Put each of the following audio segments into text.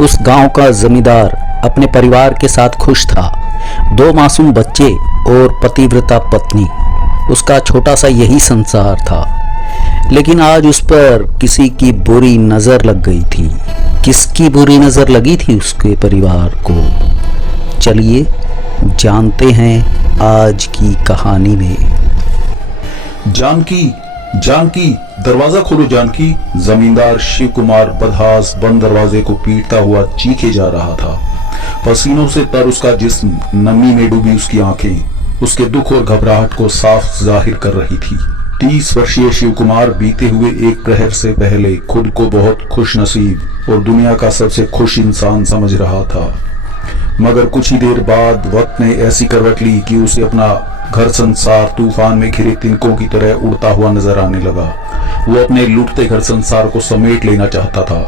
उस गांव का जमींदार अपने परिवार के साथ खुश था। 2 मासूम बच्चे और पतिव्रता पत्नी, उसका छोटा सा यही संसार था। लेकिन आज उस पर किसी की बुरी नजर लग गई थी। किसकी बुरी नजर लगी थी उसके परिवार को? चलिए जानते हैं आज की कहानी में। जानकी, जानकी, दरवाजा खोलो जानकी। जमींदार शिव कुमार बदहास बंद दरवाजे को पीटता हुआ चीखे जा रहा था। पसीनों से तर उसका जिस्म, नमी में डूबी उसकी आंखें उसके दुख और घबराहट को साफ जाहिर कर रही थी। 30 वर्षीय शिव कुमार बीते हुए एक प्रहर से पहले खुद को बहुत खुशनसीब और दुनिया का सबसे खुश इंसान समझ रहा था। मगर कुछ ही देर बाद वक्त ने ऐसी करवट ली कि उसे अपना घर संसार तूफान में घिरे तिनकों की तरह उड़ता हुआ नजर आने लगा। वो अपने लुटते घर संसार को समेट लेना चाहता था,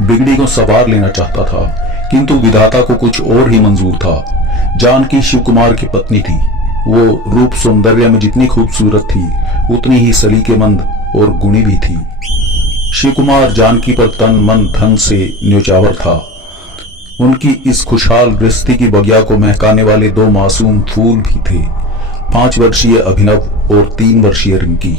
बिगड़ी को सवार लेना चाहता था, किंतु विधाता को कुछ और ही मंजूर था। जानकी शिव कुमार की पत्नी थी। वो रूप सौंदर्य में जितनी खूबसूरत थी, उतनी ही सलीकेमंद और गुणी भी थी। शिव कुमार जानकी पर तन मन धन से न्योछावर था। उनकी इस खुशहाल गृहस्थी की बगिया को महकाने वाले 2 मासूम फूल भी थे, 5 वर्षीय अभिनव और 3 वर्षीय रिंकी।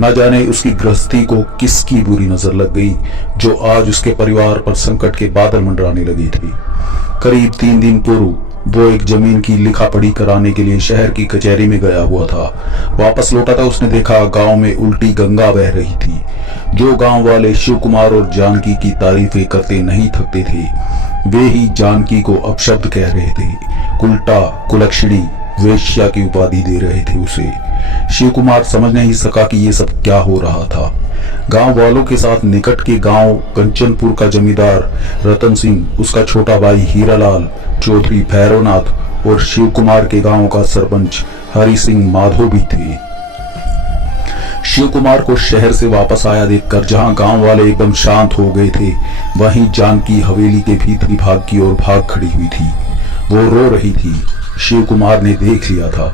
न जाने उसकी गृहस्थी को किसकी बुरी नजर लग गई, जो आज उसके परिवार पर संकट के बादल मंडराने लगे थे। करीब 3 दिन पूर्व वो एक जमीन की लिखा पढ़ी कराने के लिए शहर की कचहरी में गया हुआ था। वापस लौटा था उसने देखा गांव में उल्टी गंगा बह रही थी। जो गांव वाले शिव कुमार और जानकी की तारीफें करते नहीं थकते थे, वे ही जानकी को अपशब्द कह रहे थे। कुलटा, कुलक्षणी, वेश्या की उपाधि दे रहे थे उसे। शिव कुमार समझ नहीं सका कि ये सब क्या हो रहा था। गांव वालों के साथ निकट के गांव कंचनपुर का जमींदार रतन सिंह, उसका छोटा भाई हीरालाल, चौधरी भैरवनाथ और शिव कुमार के गांव का सरपंच हरि सिंह माधो भी थे। शिव कुमार को शहर से वापस आया देखकर जहां गांव वाले एकदम शांत हो गए थे, वहीं जानकी हवेली के भीतरी भाग की ओर भाग खड़ी हुई थी। वो रो रही थी। शिव कुमार ने देख लिया था।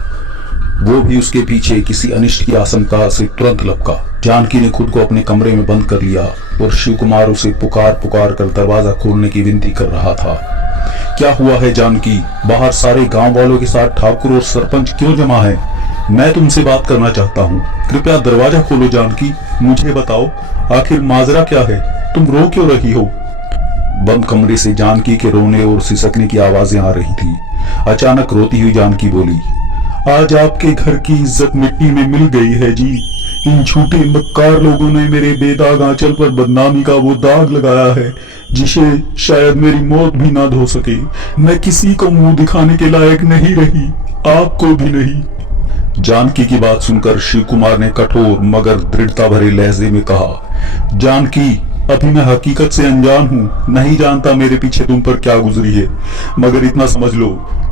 वो भी उसके पीछे किसी अनिष्ट की आशंका से तुरंत लपका। जानकी ने खुद को अपने कमरे में बंद कर लिया और शिव कुमार उसे पुकार पुकार कर दरवाजा खोलने की विनती कर रहा था। क्या हुआ है जानकी? बाहर सारे गांव वालों के साथ ठाकुर और सरपंच क्यों जमा है? मैं तुमसे बात करना चाहता हूँ। कृपया दरवाजा खोलो जानकी। मुझे बताओ, आखिर माजरा क्या है? तुम रो क्यों रही हो? बंद कमरे से जानकी के रोने और सिसकने की आवाजें आ रही थी। अचानक रोती हुई जानकी बोली, आज आपके घर की इज्जत मिट्टी में मिल गई है जी। इन झूठे मक्कार लोगों ने मेरे बेदाग आंचल पर बदनामी का वो दाग लगाया है, जिसे शायद मेरी मौत भी ना धो सके। मैं किसी को मुंह दिखाने के लायक नहीं रही, आपको भी नहीं। जानकी की बात सुनकर शिव कुमार ने कठोर मगर दृढ़ता भरे लहजे में कहा, जानकी, अभी मैं हकीकत से अनजान हूँ, नहीं जानता मेरे पीछे तुम पर क्या गुजरी है, मगर इतना समझ लो,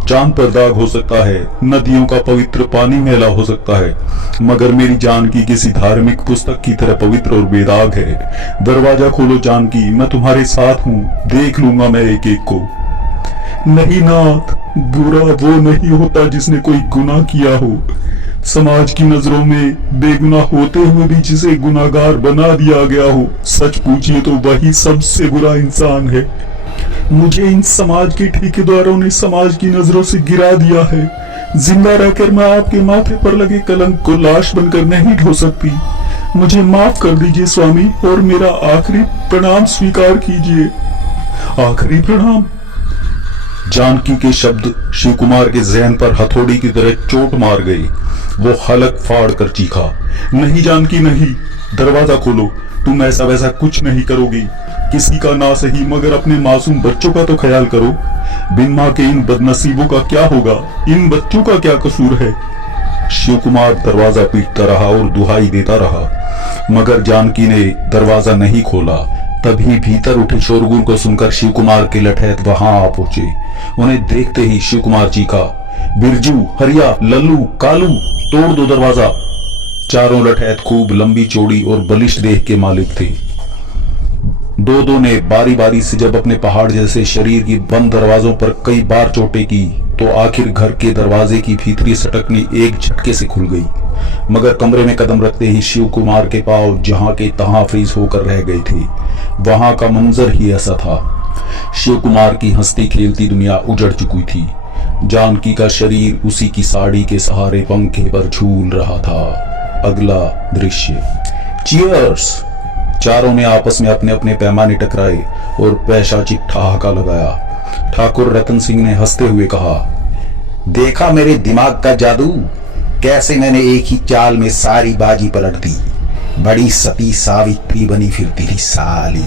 चांद पर दाग हो सकता है, नदियों का पवित्र पानी मैला हो सकता है, मगर मेरी जानकी किसी धार्मिक पुस्तक की तरह पवित्र और बेदाग है। दरवाजा खोलो जानकी, मैं तुम्हारे साथ हूँ, देख लूंगा मैं एक एक को। नहीं नाथ, बुरा वो नहीं होता जिसने कोई गुनाह किया हो। समाज की नजरों में बेगुनाह होते हुए भी जिसे गुनाहगार बना दिया गया हो, सच पूछिए तो वही सबसे बुरा इंसान है। मुझे इन समाज के ठेकेदारों ने समाज की नजरों से गिरा दिया है। जिंदा रहकर मैं आपके माथे पर लगे कलंक को लाश बनकर नहीं ढो सकती। मुझे माफ कर दीजिए स्वामी और मेरा आखिरी प्रणाम स्वीकार कीजिए। आखिरी प्रणाम? जानकी के शब्द शिव कुमार के जहन पर हथौड़ी की तरह चोट मार गई। वो हलक फाड़ कर चीखा, नहीं जानकी नहीं, दरवाजा खोलो। तुम ऐसा वैसा कुछ नहीं करोगी, किसी का ना सही मगर अपने मासूम बच्चों का तो ख्याल करो। बिन मां के इन बदनसीबों का क्या होगा? इन बच्चों का क्या कसूर है? शिव कुमार दरवाजा पीटता रहा और दुहाई देता रहा, मगर जानकी ने दरवाजा नहीं खोला। तभी भीतर उठे शोरगुल को सुनकर शिव कुमार के लठैत वहां आ पहुंचे। उन्हें देखते ही शिव कुमार चीखा, बिरजू, हरिया, लल्लू, कालू, तोड़ दो दरवाजा। चारों लठैत खूब लंबी चौड़ी और बलिष्ठ देह के मालिक थे। दो ने बारी बारी से जब अपने पहाड़ जैसे शरीर की बंद दरवाजों पर कई बार चोटें की, तो आखिर घर के दरवाजे की भीतरी सटकनी एक झटके से खुल गई। मगर कमरे में कदम रखते ही शिव कुमार के पांव जहां के तहां फ्रीज होकर रह गए थे। वहां का मंजर ही ऐसा था। शिव कुमार की हंसती खेलती दुनिया उजड़ चुकी थी। जानकी का शरीर उसी की साड़ी के सहारे पंखे पर झूल रहा था। अगला दृश्य। चीयर्स। चारों ने आपस में अपने अपने पैमाने टकराए और पैशाचिक ठहाका लगाया। ठाकुर रतन सिंह ने हंसते हुए कहा, देखा मेरे दिमाग का जादू, कैसे मैंने एक ही चाल में सारी बाजी पलट दी। बड़ी सती सावित्री बनी फिरती थी साली।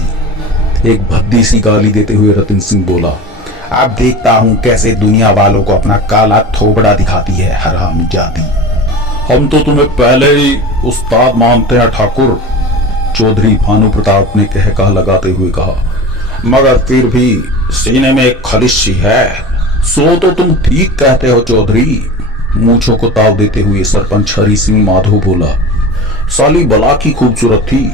एक भद्दी सी गाली देते हुए रतन सिंह बोला, अब देखता हूं कैसे दुनिया वालों को अपना काला थोबड़ा दिखाती है हरामजादी। हम तो तुम्हें पहले ही उस्ताद मानते हैं ठाकुर, चौधरी भानु प्रताप ने कहका लगाते हुए कहा, मगर फिर भी सीने में एक खलिश सी है। सो तो तुम ठीक कहते हो चौधरी, मूंछों को ताव देते हुए सरपंच हरि सिंह माधो बोला। साली बला की खूबसूरत थी,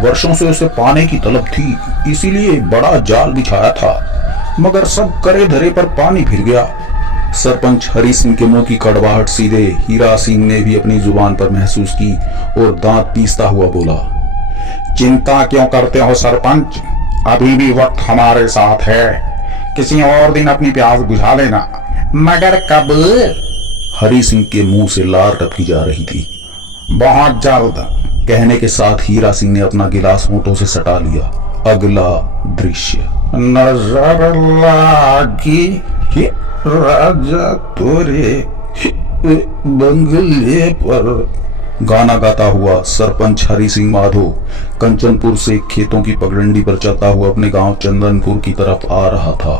वर्षों से उसे पाने की तलब थी, इसीलिए बड़ा जाल बिछाया था, मगर सब करे धरे पर पानी फिर गया। सरपंच हरि सिंह के मुंह की कड़वाहट सीधे हीरा सिंह ने भी अपनी जुबान पर महसूस की और दांत पीसता हुआ बोला, चिंता क्यों करते हो सरपंच, अभी भी वक्त हमारे साथ है, किसी और दिन अपनी प्यास बुझा लेना। मगर कब? हरि सिंह के मुंह से लार टपकी जा रही थी। बहुत जल्द, कहने के साथ हीरा सिंह ने अपना गिलास होंठों से सटा लिया। अगला दृश्य। नजर लागी राजा तोरे बंगले पर। गाना गाता हुआ सरपंच हरि सिंह माधो कंचनपुर से खेतों की पगडंडी पर चलता हुआ अपने गांव चंदनपुर की तरफ आ रहा था।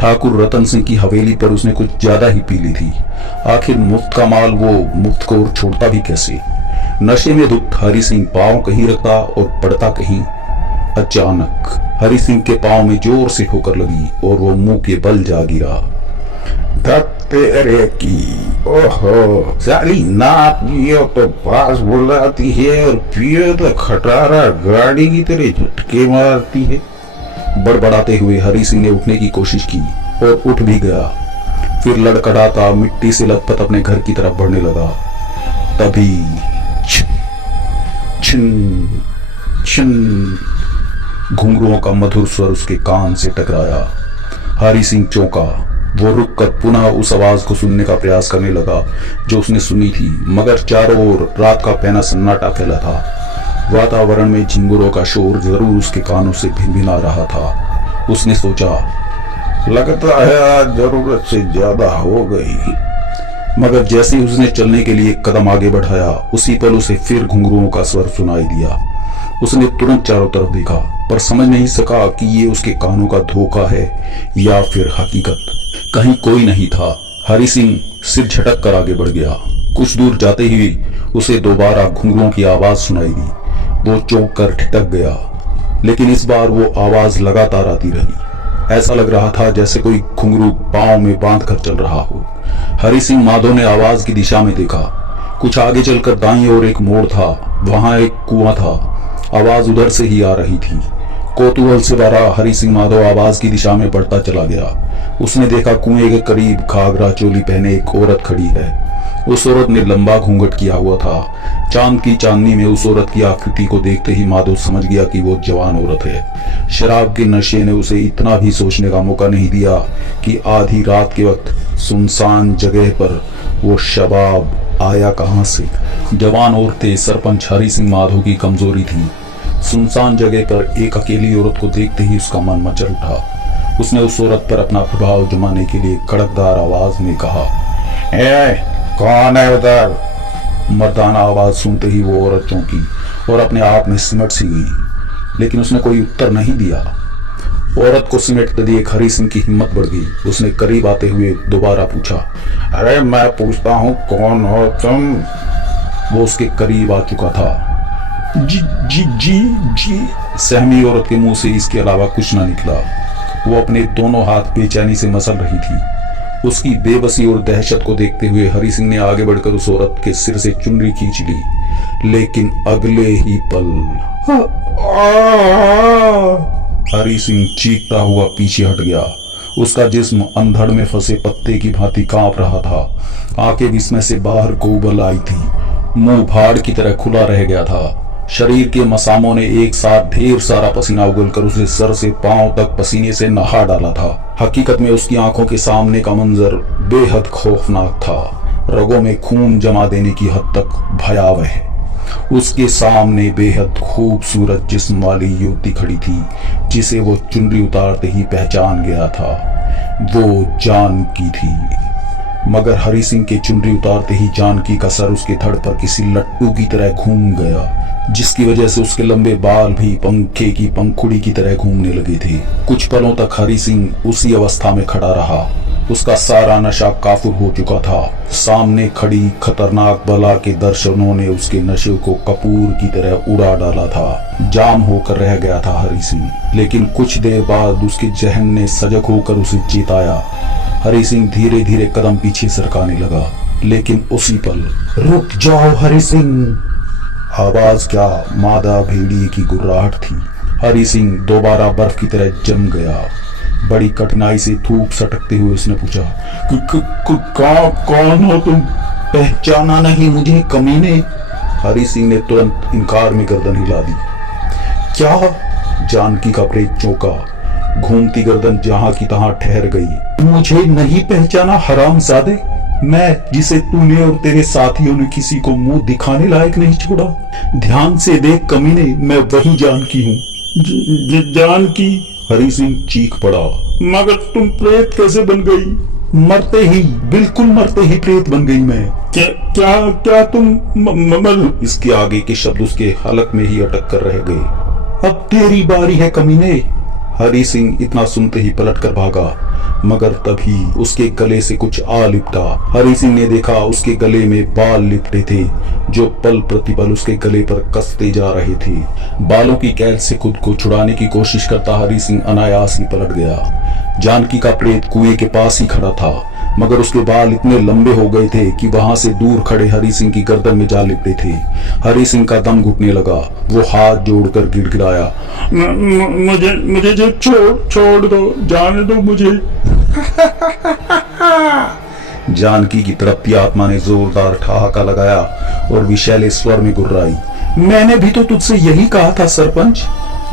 ठाकुर रतन सिंह की हवेली पर उसने कुछ ज्यादा ही पी ली थी। आखिर मुफ्त का माल वो मुफ्त को छोड़ता भी कैसे। नशे में धुत हरि सिंह पांव कहीं रखता और पड़ता कहीं। अचानक हरि सिंह के पांव में जोर से ठोकर लगी और वो मुंह के बल जा गिरा। तेरे की ओहो, साली ना पियो तो पास बुलाती है और पियो तो खटारा गाड़ी की तरह झटके मारती है। बड़बड़ाते हुए हरि सिंह ने उठने की कोशिश की और उठ भी गया। फिर लड़खड़ाता मिट्टी से लथपथ अपने घर की तरफ बढ़ने लगा। तभी छिन छिन घुंघरुओं का मधुर स्वर उसके कान से टकराया। हरि सिंह चौंका। वो रुककर पुनः उस आवाज को सुनने का प्रयास करने लगा जो उसने सुनी थी, मगर चारों ओर रात का पैना सन्नाटा फैला था। वातावरण में झिंगुरों का शोर जरूर उसके कानों से भिनभिना रहा था। उसने सोचा, लगता है आज जरूरत से ज्यादा हो गई। मगर जैसे ही उसने चलने के लिए एक कदम आगे बढ़ाया, उसी पल उसे फिर घुंघरुओं का स्वर सुनाई दिया। उसने तुरंत चारों तरफ देखा, पर समझ नहीं सका कि ये उसके कानों का धोखा है या फिर हकीकत। कहीं कोई नहीं था। हरि सिंह सिर झटक कर आगे बढ़ गया। कुछ दूर जाते ही उसे दोबारा घुंघरुओं की आवाज सुनाई दी। वो चौंक कर ठिठक गया, लेकिन इस बार वो आवाज लगातार आती रही। ऐसा लग रहा था जैसे कोई घुंघरू पांव में बांध कर चल रहा हो। हरि सिंह माधो ने आवाज की दिशा में देखा। कुछ आगे चलकर दाईं ओर एक मोड़ था, वहां एक कुआं था। आवाज उधर से ही आ रही थी। कौतूहल से भरा हरि सिंह माधव आवाज की दिशा में बढ़ता चला गया। उसने देखा कुएं के करीब घाघरा चोली पहने एक औरत खड़ी है। उस औरत ने लंबा घूंघट किया हुआ था। चांद की चांदनी में उस औरत की आकृति को देखते ही माधव समझ गया कि वो जवान औरत है। शराब के नशे ने उसे इतना भी सोचने का मौका नहीं दिया कि आधी रात के वक्त सुनसान जगह पर वो शबाब आया कहां से। जवान औरतें सरपंच हरि सिंह माधव की कमजोरी थी। सुनसान जगह पर एक अकेली औरत को देखते ही उसका मन मचल उठा। उसने उस औरत पर अपना प्रभाव जमाने के लिए कड़कदार आवाज में कहा, कौन है उधर? मर्दाना आवाज सुनते ही वो औरत चौंकी और अपने आप में सिमट सी गई, लेकिन उसने कोई उत्तर नहीं दिया। औरत को सिमटते देख हरि सिंह की हिम्मत बढ़ गई। उसने करीब आते हुए दोबारा पूछा, अरे मैं पूछता हूँ कौन हो तुम? वो उसके करीब आ चुका था। जी जी जी जी। सहमी औरत के मुंह से इसके अलावा कुछ ना निकला। वो अपने दोनों हाथ बेचैनी से मसल रही थी। उसकी बेबसी और दहशत को देखते हुए हरि सिंह ने आगे बढ़कर उस औरत के सिर से चुनरी खींच ली, लेकिन अगले ही पल हरि सिंह चीखता हुआ पीछे हट गया। उसका जिस्म अंधड़ में फंसे पत्ते की भांति कांप रहा था। आंखें विस्मय से बाहर को उबल आई थी। मुंह भाड़ की तरह खुला रह गया था। शरीर के मसामों ने एक साथ ढेर सारा पसीना उगलकर उसे सर से पांव तक पसीने से नहा डाला था। हकीकत में उसकी आंखों के सामने का मंजर बेहद खौफनाक था, रगों में खून जमा देने की हद तक भयावह। उसके सामने बेहद खूबसूरत जिस्म वाली युवती खड़ी थी, जिसे वो चुनरी उतारते ही पहचान गया था। वो जानकी थी। मगर हरि सिंह के चुनरी उतारते ही जानकी का सर उसके धड़ पर किसी लट्टू की तरह घूम गया, जिसकी वजह से उसके लंबे बाल भी पंखे की पंखुड़ी की तरह घूमने लगे थे। कुछ पलों तक हरि सिंह उसी अवस्था में खड़ा रहा। उसका सारा नशा काफुर हो चुका था। सामने खड़ी खतरनाक बला के दर्शनों ने उसके नशे को कपूर की तरह उड़ा डाला था। जाम होकर रह गया था हरि सिंह। लेकिन कुछ देर बाद उसके जहन ने सजग होकर उसे चेताया। हरि सिंह धीरे धीरे कदम पीछे सरकाने लगा, लेकिन उसी पल रुक जाओ हरि सिंह। आवाज क्या मादा भेड़िए की गुर्राहट थी। हरि सिंह दोबारा बर्फ की तरह जम गया। बड़ी कठिनाई से थूक सटकते हुए उसने पूछा, कौन हो तुम? पहचाना नहीं मुझे कमीने? हरि सिंह ने तुरंत इनकार में गर्दन हिला दी। क्या? जानकी का प्रेत चौंका। घूमती गर्दन जहां की तहां ठहर गई। मुझे नहीं पहचाना हरामजादे? मैं जिसे तूने और तेरे साथियों ने किसी को मुंह दिखाने लायक नहीं छोड़ा। ध्यान से देख कमीने, मैं वही जानकी हूँ। जानकी? हरि सिंह चीख पड़ा। मगर तुम प्रेत कैसे बन गई? मरते ही, बिल्कुल मरते ही प्रेत बन गई मैं। क्या तुम मर? इसके आगे के शब्द उसके हलक में ही अटक कर रह गए। अब तेरी बारी है कमीने। हरि सिंह इतना सुनते ही पलटकर भागा, मगर तभी उसके गले से कुछ आ लिपटा। हरि सिंह ने देखा उसके गले में बाल लिपटे थे, जो पल प्रतिपल उसके गले पर कसते जा रहे थे। बालों की कैद से खुद को छुड़ाने की कोशिश करता हरि सिंह अनायास ही पलट गया। जानकी का प्रेत कुएं के पास ही खड़ा था, मगर उसके बाल इतने लंबे हो गए थे कि वहां से दूर खड़े हरि सिंह की गर्दन में जा लिपटे थे। हरि सिंह का दम घुटने लगा। वो हाथ जोड़कर गिड़गिड़ाया, मुझे जो छोड़ दो, जाने दो मुझे। जानकी की तड़पती आत्मा ने जोरदार ठहाका लगाया और विशैले स्वर में गुर्राई, मैंने भी तो तुझसे यही कहा था सरपंच।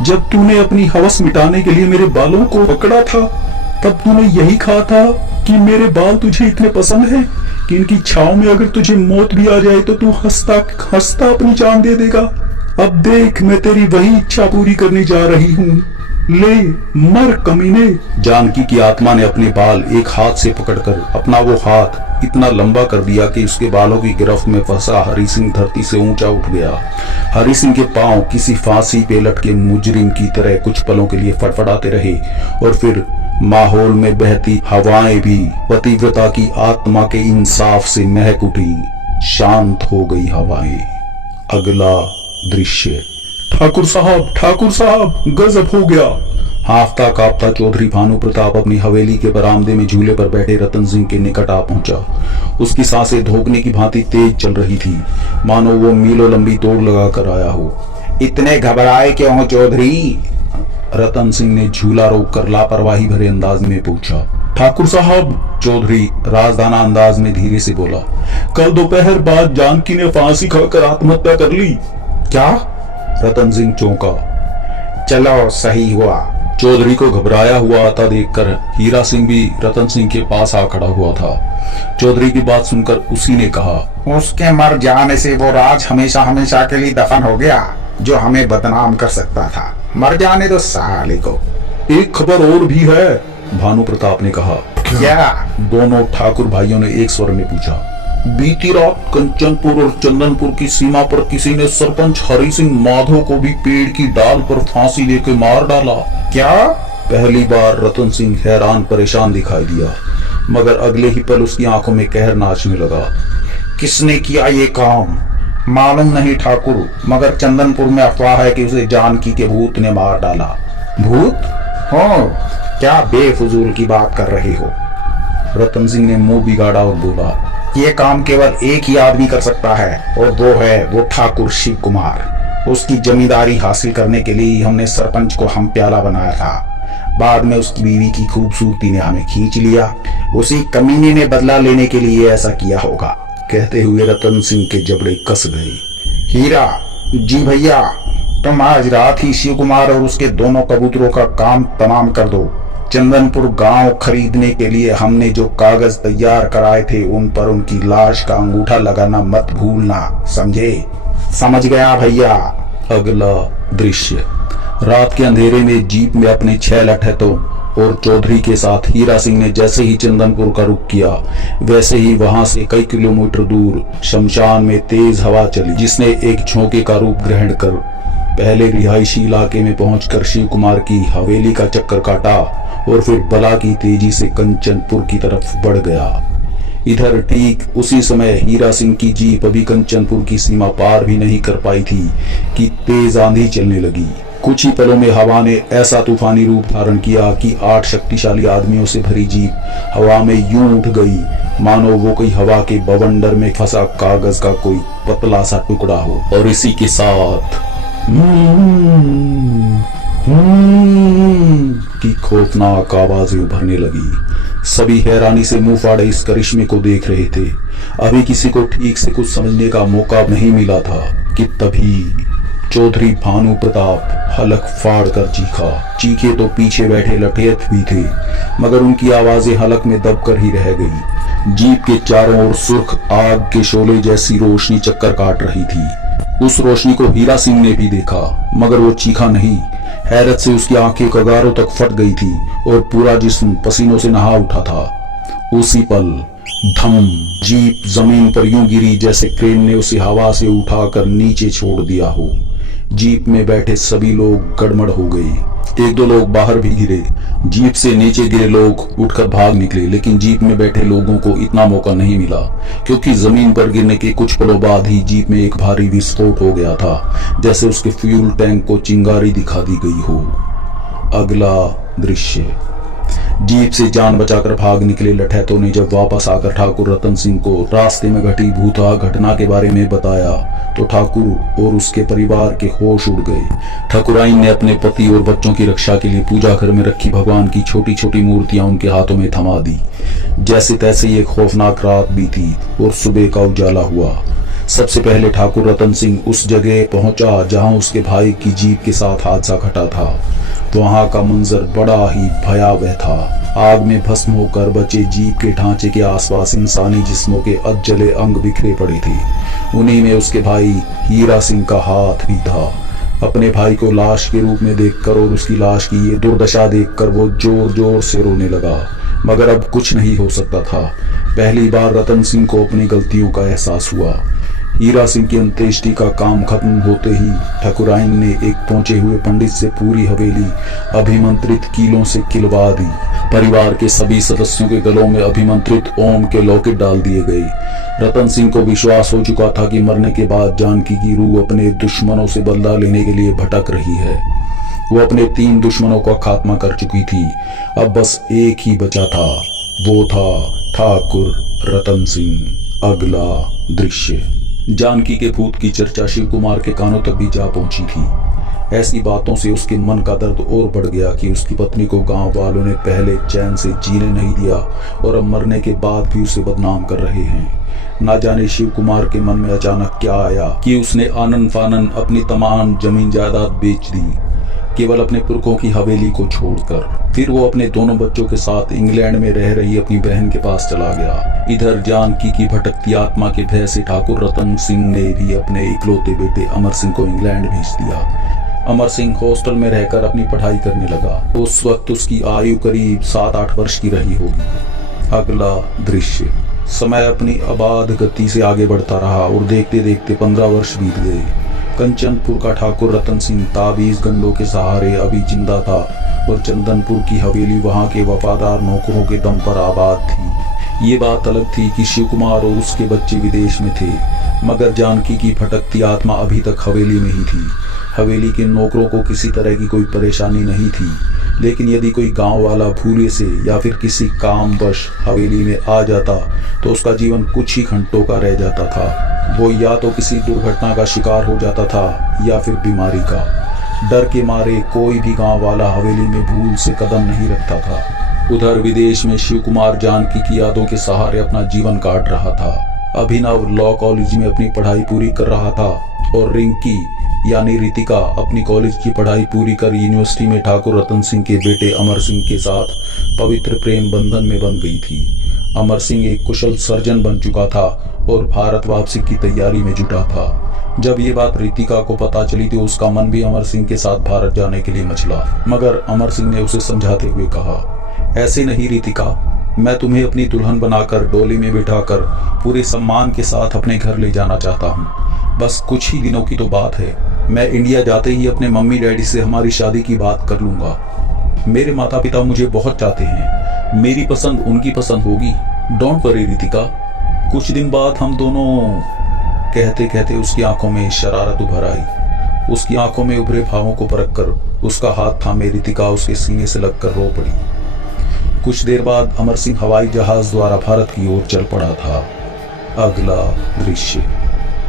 जब तूने अपनी हवस मिटाने के लिए मेरे बालों को पकड़ा था, तब तूने यही कहा था कि मेरे बाल तुझे इतने पसंद हैं कि इनकी छाव में अगर तुझे मौत भी आ जाए तो तू हंसता हंसता अपनी जान दे देगा। अब देख, मैं तेरी वही इच्छा पूरी करने जा रही हूँ। ले मर कमीने। जानकी की आत्मा ने अपने बाल एक हाथ से पकड़कर अपना वो हाथ इतना लंबा कर दिया कि उसके बालों की गिरफ्त में फंसा हरि सिंह धरती से ऊंचा उठ गया। हरि सिंह के पांव किसी फांसी पे लटके मुजरिम की तरह कुछ पलों के लिए फटफटाते रहे, और फिर माहौल में बहती हवाएं भी पतिव्रता की आत्मा के इंसाफ से महक उठी। शांत हो गई हवाएं। अगला दृश्य। ठाकुर साहब, गजब हो गया। हाफता कांपता चौधरी भानु प्रताप अपनी हवेली के बरामदे में झूले पर बैठे रतन सिंह के निकट आ पहुंचा। उसकी सांसें धोखने की भांति तेज चल रही थी, मानो वो मीलों लंबी दौड़ लगा कर आया हो। इतने घबराए क्यों हो चौधरी? रतन सिंह ने झूला रोककर लापरवाही भरे अंदाज में पूछा। ठाकुर साहब, चौधरी राजदाना अंदाज में धीरे से बोला, कल दोपहर बाद जानकी ने फांसी खाकर आत्महत्या कर ली। क्या? रतन सिंह चौंका। चलो सही हुआ। चौधरी को घबराया हुआ आता देखकर हीरा सिंह भी रतन सिंह के पास आ खड़ा हुआ था। चौधरी की बात सुनकर उसी ने कहा, उसके मर जाने से वो राज हमेशा हमेशा के लिए दफन हो गया, जो हमें बदनाम कर सकता था। मर जाने दो साले को। एक खबर और भी है, भानु प्रताप ने कहा। क्या? दोनों ठाकुर भाइयों ने एक स्वर में पूछा। बीती रात कंचनपुर और चंदनपुर की सीमा पर किसी ने सरपंच हरि सिंह माधो को भी पेड़ की डाल पर फांसी देकर मार डाला। क्या? पहली बार रतन सिंह हैरान परेशान दिखाई दिया, मगर अगले ही पल उसकी आंखों में कहर नाचने लगा। किसने किया ये काम? मालूम नहीं ठाकुर, मगर चंदनपुर में अफवाह है कि उसे जानकी के भूत ने मार डाला। भूत? हो, क्या बेफजूल की बात कर रहे हो? रतन सिंह ने मुंह बिगाड़ा और बोला, ये काम केवल एक ही आदमी कर सकता है, और वो है वो ठाकुर शिव कुमार। उसकी जमींदारी हासिल करने के लिए हमने सरपंच को हम प्याला बनाया था। बाद में उसकी बीवी की खूबसूरती ने हमें खींच लिया। उसी कमीने ने बदला लेने के लिए ऐसा किया होगा। कहते हुए रतन सिंह के जबड़े कस गए। हीरा, जी भैया, तुम आज रात ही शिव कुमार और उसके दोनों कबूतरों का काम तमाम कर दो। चंदनपुर गांव खरीदने के लिए हमने जो कागज तैयार कराए थे उन पर उनकी लाश का अंगूठा लगाना मत भूलना, समझे? समझ गया भैया। अगला दृश्य, रात के अंधेरे में जीप में अपने 6 लठैतों और चौधरी के साथ हीरा सिंह ने जैसे ही चंदनपुर का रुख किया, वैसे ही वहां से कई किलोमीटर दूर शमशान में तेज हवा चली, जिसने एक झोंके का रूप ग्रहण कर पहले रिहायशी इलाके में पहुंचकर शिव कुमार की हवेली का चक्कर काटा और फिर बला की तेजी से कंचनपुर की तरफ बढ़ गया। इधर ठीक उसी समय हीरा सिंह की जीप अभी कंचनपुर की सीमा पार भी नहीं कर पाई थी कि तेज आंधी चलने लगी। कुछ ही पलों में हवा ने ऐसा तूफानी रूप धारण किया कि 8 शक्तिशाली आदमियों से भरी जीप हवा में यूं उठ गई मानो वो कोई हवा के बवंडर में फंसा कागज का कोई पतला सा टुकड़ा हो। और इसी के साथ की खौफनाक आवाजें उभरने लगी। सभी हैरानी से मुंह फाड़े इस करिश्मे को देख रहे थे। अभी किसी को ठीक से कुछ समझने का मौका नहीं मिला था कि तभी चौधरी भानु प्रताप हलक फाड़ कर चीखा। चीखे तो पीछे बैठे लठैत भी थे, मगर उनकी आवाजें हलक में दबकर ही रह गई। जीप के चारों ओर सुर्ख आग के शोले जैसी रोशनी चक्कर काट रही थी। उस रोशनी को हीरा सिंह ने भी देखा, मगर वो चीखा नहीं। हैरत से उसकी आंखें कगारों तक फट गई थी और पूरा जिस्म पसीनों से नहा उठा था। उसी पल धम, जीप जमीन पर यूं गिरी जैसे क्रेन ने उसे हवा से उठाकर नीचे छोड़ दिया हो। जीप में बैठे सभी लोग गड़बड़ हो गए। 1-2 लोग बाहर भी गिरे। जीप से नीचे गिरे लोग उठकर भाग निकले, लेकिन जीप में बैठे लोगों को इतना मौका नहीं मिला, क्योंकि जमीन पर गिरने के कुछ पलों बाद ही जीप में एक भारी विस्फोट हो गया था, जैसे उसके फ्यूल टैंक को चिंगारी दिखा दी गई हो। अगला दृश्य, जीप से जान बचाकर भाग निकले लठैतों ने जब वापस आकर ठाकुर रतन सिंह को रास्ते में घटी भूता घटना के बारे में बताया तो ठाकुर और उसके परिवार के होश उड़ गए। ठाकुराइन ने अपने पति और बच्चों की रक्षा के लिए पूजा घर में रखी भगवान की छोटी छोटी मूर्तियां उनके हाथों में थमा दी। जैसे तैसे ये खौफनाक रात बीती और सुबह का उजाला हुआ। सबसे पहले ठाकुर रतन सिंह उस जगह पहुंचा जहां उसके भाई की जीप के साथ हादसा घटा था। वहां का मंजर बड़ा ही भयावह था। आग में भस्म होकर बचे जीप के ढांचे के आसपास इंसानी जिस्मों के अधजले अंग बिखरे पड़े थे। उन्हीं में उसके भाई हीरा सिंह का हाथ भी था। अपने भाई को लाश के रूप में देखकर और उसकी लाश की ये दुर्दशा देखकर वो जोर जोर से रोने लगा, मगर अब कुछ नहीं हो सकता था। पहली बार रतन सिंह को अपनी गलतियों का एहसास हुआ। हीरा सिंह की अंत्येष्टि का काम खत्म होते ही ठाकुराइन ने एक पहुंचे हुए पंडित से पूरी हवेली अभिमंत्रित कीलों से किलवा दी। परिवार के सभी सदस्यों के गलों में अभिमंत्रित ओम के लॉकेट डाल दिए गए। रतन सिंह को विश्वास हो चुका था कि मरने के बाद जानकी की रूह अपने दुश्मनों से बदला लेने के लिए भटक रही है। वो अपने 3 दुश्मनों का खात्मा कर चुकी थी। अब बस एक ही बचा था, वो था ठाकुर रतन सिंह। अगला दृश्य, जानकी के भूत की चर्चा शिव कुमार के कानों तक भी जा पहुंची थी। ऐसी बातों से उसके मन का दर्द और बढ़ गया कि उसकी पत्नी को गांव वालों ने पहले चैन से जीने नहीं दिया और अब मरने के बाद भी उसे बदनाम कर रहे हैं। ना जाने शिव कुमार के मन में अचानक क्या आया कि उसने आनन फानन अपनी तमाम जमीन जायदाद बेच दी, केवल अपने पुरखों की हवेली को छोड़कर। फिर वो अपने दोनों बच्चों के साथ इंग्लैंड में रह रही अपनी बहन के पास चला गया। इधर जानकी की भटकती आत्मा के भय से ठाकुर रतन सिंह ने भी अपने इकलौते बेटे अमर सिंह को इंग्लैंड भेज दिया। अमर सिंह हॉस्टल में रहकर अपनी पढ़ाई करने लगा। उस वक्त उसकी आयु करीब 7-8 वर्ष की रही होगी। अगला दृश्य, समय अपनी अबाध गति से आगे बढ़ता रहा और देखते देखते 15 वर्ष बीत गए। कंचनपुर का ठाकुर रतन सिंह ताबीज गंडों के सहारे अभी जिंदा था और चंदनपुर की हवेली वहां के वफादार नौकरों के दम पर आबाद थी। ये बात अलग थी कि शिव कुमार और उसके बच्चे विदेश में थे, मगर जानकी की भटकती आत्मा अभी तक हवेली में ही थी। हवेली के नौकरों को किसी तरह की कोई परेशानी नहीं थी, लेकिन यदि कोई गांव वाला भूले से या फिर किसी कामवश हवेली में आ जाता तो उसका जीवन कुछ ही घंटों का रह जाता था। वो या तो किसी दुर्घटना का शिकार हो जाता था या फिर बीमारी का। डर के मारे कोई भी गांव वाला हवेली में भूल से कदम नहीं रखता था। उधर विदेश में शिव कुमार जानकी की यादों के सहारे अपना जीवन काट रहा था। अभिनव लॉ कॉलेज में अपनी पढ़ाई पूरी कर रहा था और रिंकी यानी रितिका अपनी कॉलेज की पढ़ाई पूरी कर यूनिवर्सिटी में ठाकुर रतन सिंह के बेटे अमर सिंह के साथ पवित्र प्रेम बंधन में बंध गई थी। अमर सिंह एक कुशल सर्जन बन चुका था और भारत वापसी की तैयारी में जुटा था। जब ये बात रितिका को पता चली तो उसका मन भी अमर सिंह के साथ भारत जाने के लिए मचला, मगर अमर सिंह ने उसे समझाते हुए कहा, ऐसे नहीं रितिका, मैं तुम्हें अपनी दुल्हन बनाकर डोली में बिठाकर पूरे सम्मान के साथ अपने घर ले जाना चाहता हूँ। बस कुछ ही दिनों की तो बात है। मैं इंडिया जाते ही अपने मम्मी डैडी से हमारी शादी की बात कर लूंगा। मेरे माता पिता मुझे बहुत चाहते हैं, मेरी पसंद उनकी पसंद होगी। Don't worry Ritika. कुछ दिन बाद हम दोनों। कहते कहते उसकी आंखों में शरारत उभर आई। उसकी आंखों में उभरे भावों को परख कर उसका हाथ थामे रितिका उसके सीने से लगकर रो पड़ी। कुछ देर बाद अमर सिंह हवाई जहाज द्वारा भारत की ओर चल पड़ा था। अगला दृश्य,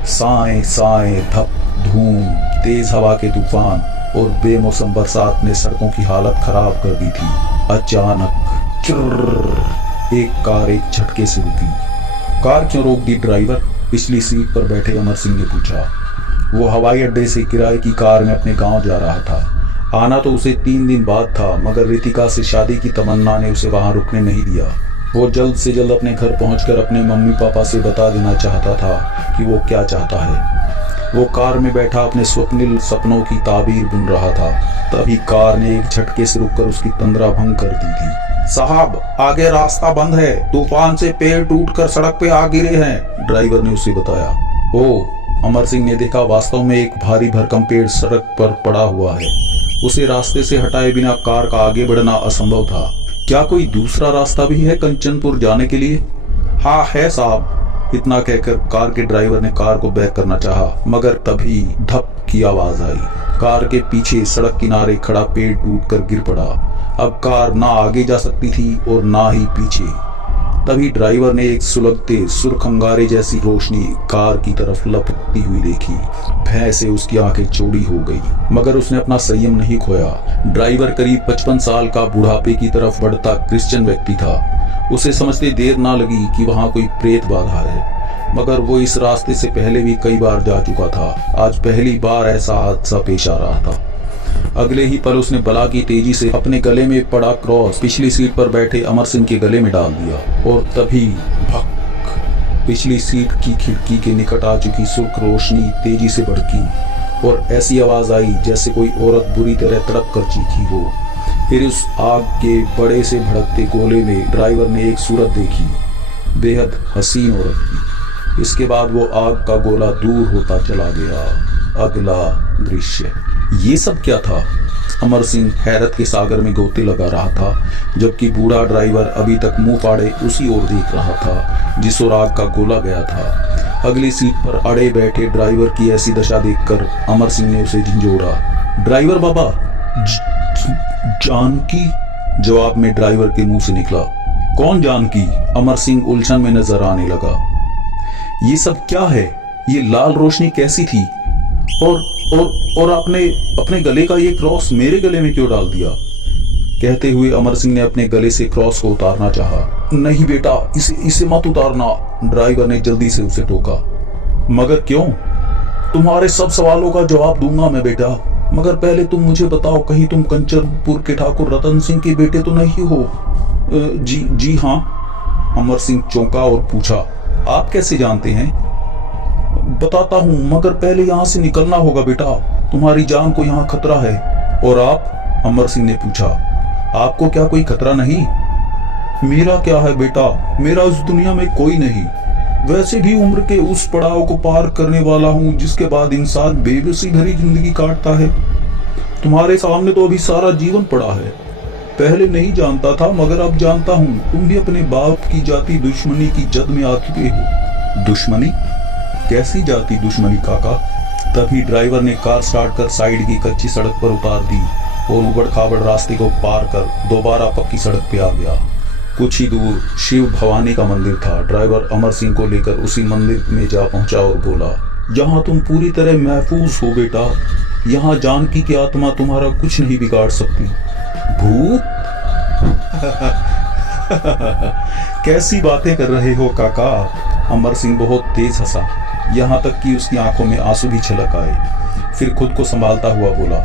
साए साए धप धूम, तेज हवा के तूफान और बेमौसम बरसात ने सड़कों की हालत खराब कर दी थी। अचानक चुर्र, एक कार एक झटके से रुकी। कार क्यों रोक दी ड्राइवर? पिछली सीट पर बैठे अमर सिंह ने पूछा। वो हवाई अड्डे से किराए की कार में अपने गांव जा रहा था। आना तो उसे 3 दिन बाद था, मगर रितिका से शादी की तमन्ना ने उसे वहां रुकने नहीं दिया। वो जल्द से जल्द अपने घर पहुंचकर अपने मम्मी पापा से बता देना चाहता था कि वो क्या चाहता है। वो कार में बैठा अपने स्वप्निल सपनों की ताबीर बुन रहा था। तभी कार ने एक झटके से रुककर उसकी तंद्रा भंग कर दी थी। साहब, आगे रास्ता बंद है, तूफान से पेड़ टूटकर सड़क पे आ गिरे हैं, ड्राइवर ने उसे बताया। ओ, अमर सिंह ने देखा, वास्तव में एक भारी भरकम पेड़ सड़क पर पड़ा हुआ है। उसे रास्ते से हटाए बिना कार का आगे बढ़ना असंभव था। क्या कोई दूसरा रास्ता भी है कंचनपुर जाने के लिए? हाँ है साहब। इतना कहकर कार के ड्राइवर ने कार को बैक करना चाहा, मगर तभी धप की आवाज आई। कार के पीछे सड़क किनारे खड़ा पेड़ टूटकर गिर पड़ा। अब कार ना आगे जा सकती थी और ना ही पीछे। तभी ड्राइवर ने एक सुलगते सुर्ख अंगारे जैसी रोशनी कार की तरफ लपकती हुई देखी। भय से उसकी आंखें चौड़ी हो गई, मगर उसने अपना संयम नहीं खोया। ड्राइवर करीब 55 साल का बुढ़ापे की तरफ बढ़ता क्रिश्चियन व्यक्ति था। उसे समझते देर ना लगी कि वहां कोई प्रेत बाधा है, मगर वो इस रास्ते से पहले भी कई बार जा चुका था। आज पहली बार ऐसा हादसा पेश आ रहा था। अगले ही पल उसने बला की तेजी से अपने गले में पड़ा क्रॉस पिछली सीट पर बैठे अमर सिंह के गले में डाल दिया, और तभी भक, पिछली सीट की खिड़की के निकट आ चुकी सुर्ख रोशनी तेजी से भड़की और ऐसी आवाज आई जैसे कोई औरत बुरी तरह तड़प कर चीखी हो। फिर उस आग के बड़े से भड़कते गोले में ड्राइवर ने एक सूरत देखी, बेहद हसीन औरत की। इसके बाद वो आग का गोला दूर होता चला गया। अगला दृश्य, ये सब क्या था? अमर सिंह हैरत के सागर में गोते लगा रहा था, जबकि बूढ़ा ड्राइवर अभी तक मुंह फाड़े उसी ओर देख रहा था जिस ओर आग का गोला गया था। अगली सीट पर अड़े बैठे ड्राइवर की ऐसी दशा देखकर अमर सिंह ने उसे झंझोड़ा। ड्राइवर बाबा। जानकी? जवाब में ड्राइवर के मुंह से निकला। कौन जानकी? अमर सिंह उलझन में नजर आने लगा। ये सब क्या है? ये लाल रोशनी कैसी थी? और आपने अपने गले का ये क्रॉस मेरे गले में क्यों डाल दिया? कहते हुए अमर सिंह ने अपने गले से क्रॉस को उतारना चाहा। नहीं बेटा, इसे मत उतारना, ड्राइवर ने जल्दी से उसे टोका। मगर क्यों? तुम्हारे सब सवालों का जवाब दूंगा मैं बेटा, मगर पहले तुम मुझे बताओ, कहीं तुम कंचनपुर के ठाकुर रतन सिंह के बेटे तो नहीं हो? जी हाँ। अमर सिंह चौंका और पूछा, आप कैसे जानते हैं? बताता हूँ, मगर पहले यहाँ से निकलना होगा बेटा, तुम्हारी जान को यहाँ खतरा है। और आप? अमर सिंह ने पूछा। आपको क्या कोई खतरा नहीं? मेरा क्या है बेटा, मेरा इस दुनिया में कोई नहीं। वैसे भी उम्र के उस पड़ाव को पार करने वाला हूँ जिसके बाद इंसान बेबसी भरी जिंदगी काटता है। तुम्हारे सामने तो अभी सारा जीवन पड़ा है। पहले नहीं जानता था, मगर अब जानता हूँ, तुम भी अपने बाप की जाति दुश्मनी की जद में आ चुके हो। दुश्मनी? कैसी जाति दुश्मनी काका? तभी ड्राइवर ने कार स्टार्ट कर साइड की कच्ची सड़क पर उतार दी और उबड़ खाबड़ रास्ते को पार कर दोबारा पक्की सड़क पे आ गया। कुछ ही दूर शिव भवानी का मंदिर था। ड्राइवर अमर सिंह को लेकर उसी मंदिर में जा पहुंचा और बोला, यहाँ तुम पूरी तरह महफूज हो बेटा, यहाँ जानकी की आत्मा तुम्हारा कुछ नहीं बिगाड़ सकती। भूत? कैसी बातें कर रहे हो काका? अमर सिंह बहुत तेज हंसा। यहाँ तक कि उसकी आंखों में आंसू भी छलक आए। फिर खुद को संभालता हुआ बोला,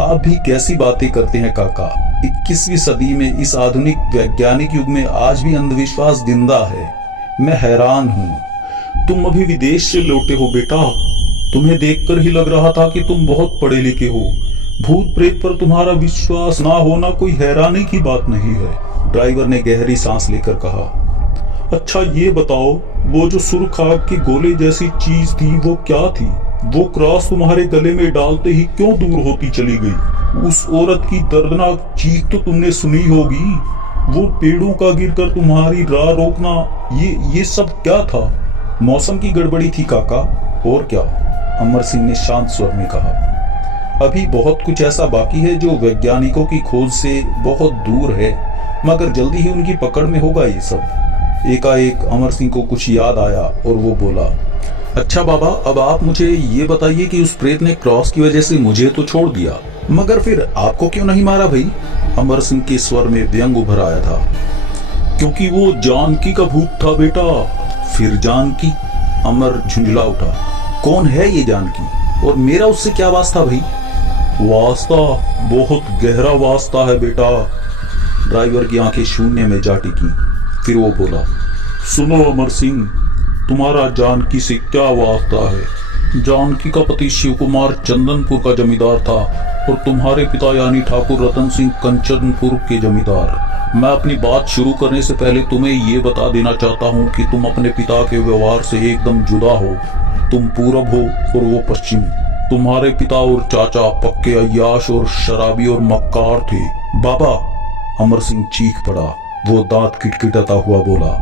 आप भी कैसी बातें करते हैं काका। 21वीं सदी में इस आधुनिक वैज्ञानिक युग में आज भी अंधविश्वास जिंदा है। मैं हैरान हूँ। तुम अभी विदेश से लौटे हो बेटा। तुम्हें देखकर ही लग रहा था कि तुम बहुत पढ़े लिखे हो। भूत प्रेत पर तुम्हारा विश्वास ना होना कोई हैरानी की बात नहीं है। ड्राइवर ने गहरी सांस लेकर कहा, अच्छा ये बताओ, वो जो सुर्ख आग के गोले जैसी चीज थी वो क्या थी? वो क्रॉस तुम्हारे गले में डालते ही क्यों दूर होती चली गई? उस औरत की दर्दनाक चीख तो तुमने सुनी होगी। वो पेड़ों का गिरकर तुम्हारी राह रोकना, ये सब क्या था? मौसम की गड़बड़ी थी काका, और क्या? अमर सिंह ने शांत स्वर में कहा। अभी बहुत कुछ ऐसा बाकी है जो वैज्ञानिकों की खोज से बहुत दूर है, मगर जल्दी ही उनकी पकड़ में होगा ये सब। एकाएक अमर सिंह को कुछ याद आया और वो बोला, अच्छा बाबा, अब आप मुझे ये बताइए कि उस प्रेत ने क्रॉस की वजह से मुझे तो छोड़ दिया, मगर फिर आपको क्यों नहीं मारा भाई? अमर सिंह के स्वर में व्यंग उभर आया था। क्योंकि वो जानकी का भूत था बेटा। फिर जानकी? अमर झुंझला उठा। कौन है ये जानकी, और मेरा उससे क्या वास्ता भाई? वास्ता? बहुत गहरा वास्ता है बेटा। ड्राइवर की आंखें शून्य में जा टिकी। फिर वो बोला, सुनो अमर सिंह, तुम्हारा जानकी से क्या वास्ता है? जानकी का पति शिव कुमार चंदनपुर का जमींदार था और तुम्हारे पिता यानी ठाकुर रतन सिंह कंचनपुर के जमींदार। मैं अपनी बात शुरू करने से पहले तुम्हें ये बता देना चाहता हूँ कि तुम अपने पिता के व्यवहार से एकदम जुदा हो। तुम पूरब हो और वो पश्चिम। तुम्हारे पिता और चाचा पक्के अय्याश और शराबी और मक्कार थे। बाबा, अमर सिंह चीख पड़ा। वो दांत किटकिटाता हुआ बोला,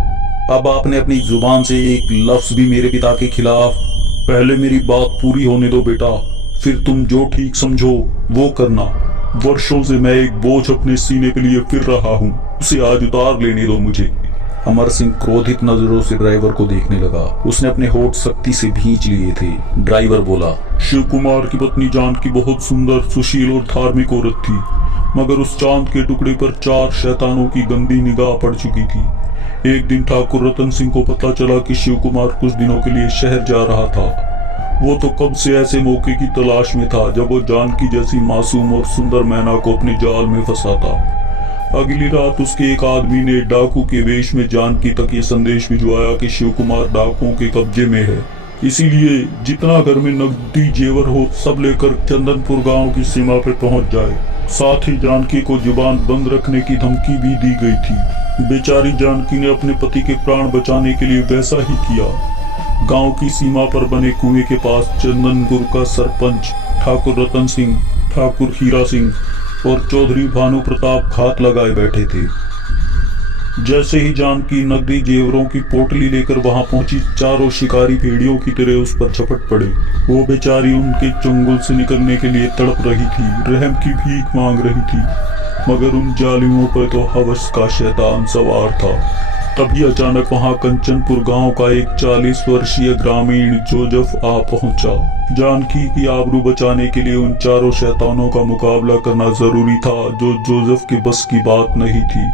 अब आपने अपनी जुबान से एक लफ्ज भी मेरे पिता के खिलाफ? पहले मेरी बात पूरी होने दो बेटा, फिर तुम जो ठीक समझो वो करना। वर्षों से मैं एक बोझ अपने सीने पे लिए फिर रहा हूँ, उसे आज उतार लेने दो मुझे। अमर सिंह क्रोधित नजरों से ड्राइवर को देखने लगा। उसने अपने होठ सख्ती से भींच लिए थे। ड्राइवर बोला, शिव कुमार की पत्नी जानकी बहुत सुंदर, सुशील और धार्मिक औरत थी, मगर उस चांद के टुकड़े पर 4 शैतानों की गंदी निगाह पड़ चुकी थी। एक दिन ठाकुर रतन सिंह को पता चला कि शिव कुमार कुछ दिनों के लिए शहर जा रहा था। वो तो कब से ऐसे मौके की तलाश में था जब वो जानकी जैसी मासूम और सुंदर मैना को अपने जाल में फंसाता। अगली रात उसके एक आदमी ने डाकू के वेश में जानकी तक ये संदेश भिजवाया कि शिव कुमार डाकुओं के कब्जे में है, इसीलिए जितना घर में नकदी जेवर हो सब लेकर चंदनपुर गांव की सीमा पर पहुंच जाए। साथ ही जानकी को जुबान बंद रखने की धमकी भी दी गई थी। बेचारी जानकी ने अपने पति के प्राण बचाने के लिए वैसा ही किया। गांव की सीमा पर बने कुएं के पास चंदनपुर का सरपंच ठाकुर रतन सिंह, ठाकुर हीरा सिंह और चौधरी भानु प्रताप घात लगाए बैठे थे। जैसे ही जानकी नकदी जेवरों की पोटली लेकर वहां पहुंची, चारों शिकारी भेड़ियों की तरह उस पर झपट पड़े। वो बेचारी उनके चंगुल से निकलने के लिए तड़प रही थी, रहम की भीख मांग रही थी, मगर उन जालिमों पर तो हवस का शैतान सवार था। तभी अचानक वहां कंचनपुर गांव का एक 40 वर्षीय ग्रामीण जोजफ आ पहुंचा। जानकी की आबरू बचाने के लिए उन चारों शैतानों का मुकाबला करना जरूरी था, जो जोजफ के बस की बात नहीं थी।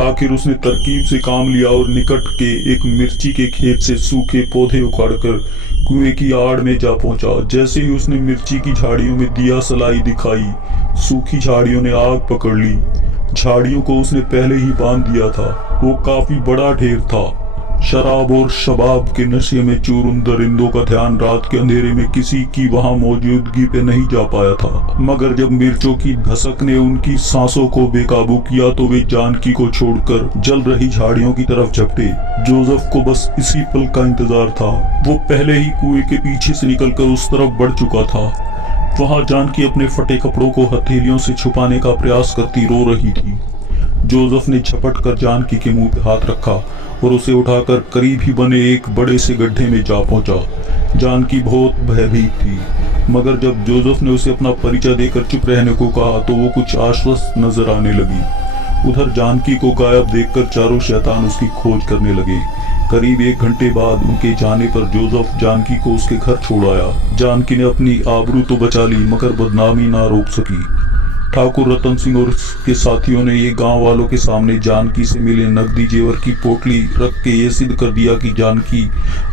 आखिर उसने तरकीब से काम लिया और निकट के एक मिर्ची के खेत से सूखे पौधे उखाड़कर कुएं की आड़ में जा पहुंचा। जैसे ही उसने मिर्ची की झाड़ियों में दिया सलाई दिखाई, सूखी झाड़ियों ने आग पकड़ ली। झाड़ियों को उसने पहले ही बांध दिया था। वो काफी बड़ा ढेर था। शराब और शबाब के नशे में चूर उन दरिंदों का ध्यान रात के अंधेरे में किसी की वहां मौजूदगी पे नहीं जा पाया था, मगर जब मिर्चों की धसक ने उनकी सांसों को बेकाबू किया तो वे जानकी को छोड़कर जल रही झाड़ियों की तरफ झपटे। जोसेफ को बस इसी पल का इंतजार था। वो पहले ही कुएं के पीछे से निकलकर उस तरफ बढ़ चुका था। वहां जानकी अपने फटे कपड़ों को हथेलियों से छुपाने का प्रयास करती रो रही थी। जोसेफ ने झपट कर जानकी के मुंह पे हाथ रखा और उसे उठाकर करीब ही बने एक बड़े से गड्ढे में जा पहुंचा। जानकी बहुत भयभीत थी, मगर जब जोसेफ ने उसे अपना परिचय देकर चुप रहने को कहा तो वो कुछ आश्वस्त नजर आने लगी। उधर जानकी को गायब देखकर चारों शैतान उसकी खोज करने लगे। करीब 1 घंटे बाद उनके जाने पर जोसेफ जानकी को उसके घर छोड़ आया। जानकी ने अपनी आबरू तो बचा ली, मगर बदनामी ना रोक सकी। ठाकुर रतन सिंह और उसके साथियों ने ये गांव वालों के सामने जानकी से मिले नकदी जेवर की पोटली रख के ये सिद्ध कर दिया कि जानकी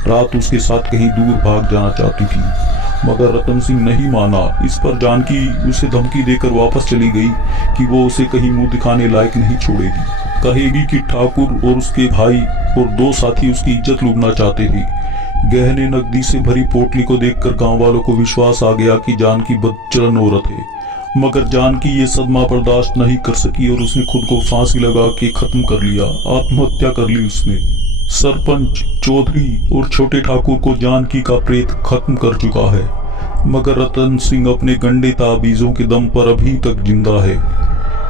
रात उसके साथ कहीं दूर भाग जाना चाहती थी, मगर रतन सिंह नहीं माना। इस पर जानकी उसे धमकी देकर वापस चली गई कि वो उसे कहीं मुंह दिखाने लायक नहीं छोड़ेगी, कहेगी कि ठाकुर और उसके भाई और 2 साथी उसकी इज्जत लूटना चाहते थे। गहने नकदी से भरी पोटली को देखकर गांव वालों को विश्वास आ गया कि जानकी बदचलन औरत है, मगर जानकी ये सदमा बर्दाश्त नहीं कर सकी और उसने खुद को फांसी लगा के खत्म कर लिया, आत्महत्या कर ली उसने। सरपंच, चौधरी और छोटे ठाकुर को जानकी का प्रेत खत्म कर चुका है, मगर रतन सिंह अपने गंडे ताबीजों के दम पर अभी तक जिंदा है।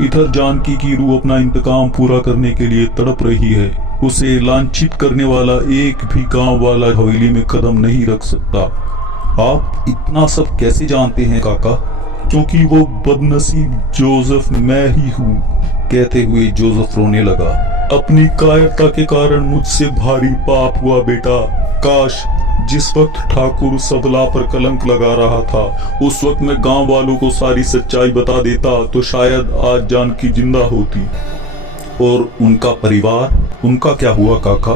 इधर जानकी की रूह अपना इंतकाम पूरा करने के लिए तड़प रही है। उसे लांछित करने वाला एक भी गांव वाला हवेली में कदम नहीं रख सकता। आप इतना सब कैसे जानते हैं काका? क्योंकि वो बदनसीब जोसेफ मैं ही हूँ, कहते हुए जोसेफ रोने लगा। अपनी कायरता के कारण मुझसे भारी पाप हुआ बेटा। काश जिस वक्त ठाकुर सबला पर कलंक लगा रहा था उस वक्त मैं गांव वालों को सारी सच्चाई बता देता तो शायद आज जानकी जिंदा होती। और उनका परिवार, उनका क्या हुआ काका?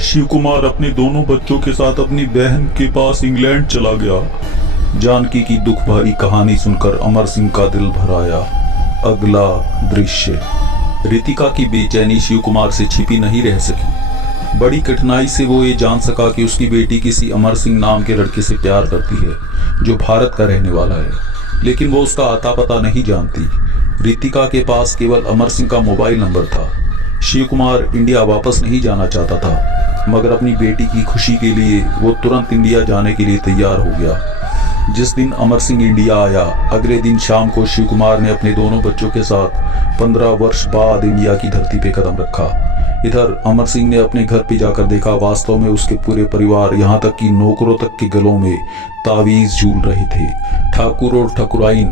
शिव कुमार अपने दोनों बच्चों के साथ अपनी बहन के पास इंग्लैंड चला गया। जानकी की दुख भरी कहानी सुनकर अमर सिंह का दिल भर आया। अगला दृश्य। रितिका की बेचैनी शिव कुमार से छिपी नहीं रह सकी। बड़ी कठिनाई से वो ये जान सका कि उसकी बेटी किसी अमर सिंह नाम के लड़के से प्यार करती है जो भारत का रहने वाला है, लेकिन वो उसका आता पता नहीं जानती। रितिका के पास केवल अमर सिंह का मोबाइल नंबर था। शिव कुमार इंडिया वापस नहीं जाना चाहता था, मगर अपनी बेटी की खुशी के लिए वो तुरंत इंडिया जाने के लिए तैयार हो गया। जिस दिन अमर सिंह इंडिया आया, अगले दिन शाम को शिव कुमार ने अपने दोनों बच्चों के साथ 15 वर्ष बाद इंडिया की धरती पे कदम रखा। इधर अमर सिंह ने अपने घर पे जाकर देखा, वास्तव में उसके पूरे परिवार, यहाँ तक कि नौकरों तक के गलों में तावीज झूल रहे थे। ठाकुर और ठकुराइन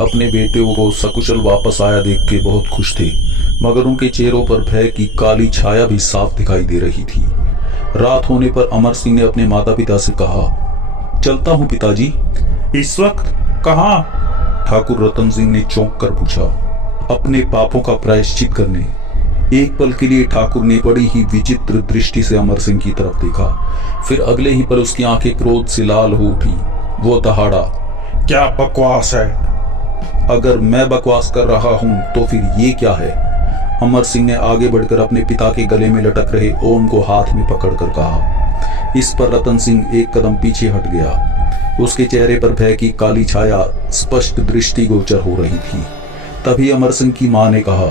अपने बेटे को सकुशल वापस आया देख के बहुत खुश थे, मगर उनके चेहरों पर भय की काली छाया भी साफ दिखाई दे रही थी। रात होने पर अमर सिंह ने अपने माता पिता से कहा, चलता हूँ पिताजी। इस वक्त कहाँ? ठाकुर रतन सिंह ने चौंक कर पूछा। अपने पापों का प्रायश्चित करने। एक पल के लिए ठाकुर ने बड़ी ही विचित्र दृष्टि से अमर सिंह की तरफ देखा, फिर अगले ही पल उसकी आंखें क्रोध से लाल हो उठी। वो दहाड़ा, क्या बकवास है? अगर मैं बकवास कर रहा हूं तो फिर ये क्या है? अमर सिंह ने आगे बढ़कर अपने पिता के गले में लटक रहे ओम को हाथ में पकड़कर कहा। इस पर रतन सिंह एक कदम पीछे हट गया। उसके चेहरे पर भय की काली छाया स्पष्ट दृष्टिगोचर हो रही थी। तभी अमर सिंह की मां ने कहा,